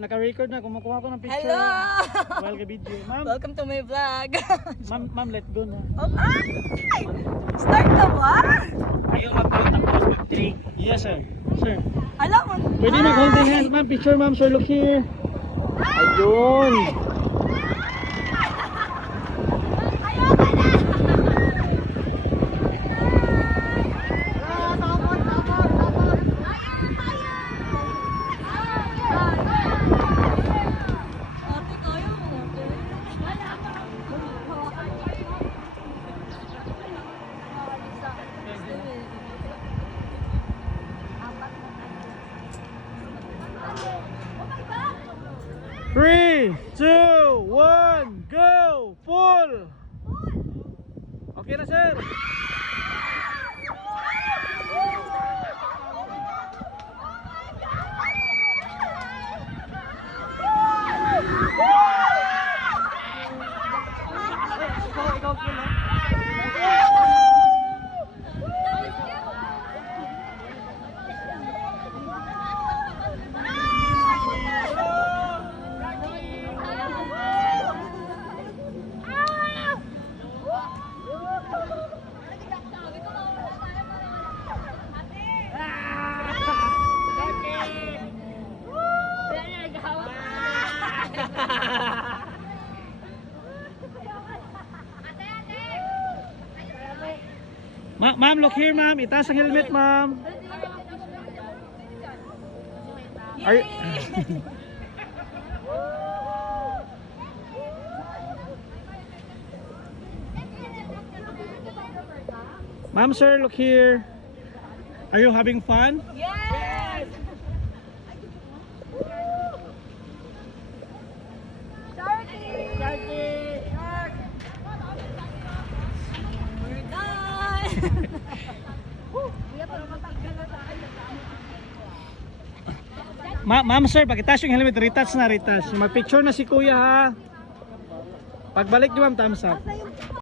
Naka-record na, kumukuha ko ng picture. Hello! While ka video. Ma'am, Welcome to my vlog. ma'am, let go na. Ay! Start na ba? Ayaw mag-count tapos mag-3. Yes, sir. Sir. Alam mo. Pwede mag-holding hands, ma'am. Picture, ma'am. Sir, look here. Ayun. Three, two, one, go! Full! Okay na, sir. Ma'am, look here, ma'am. Itaas ang helmet, ma'am. Are you... Ma'am, sir, look here. Are you having fun? Yes! We're done! Ma'am, sir, pakitaas yung helmet. Retouch na, retouch. Mag-picture na si kuya, ha. Pagbalik niyo, ma'am, thumbs up.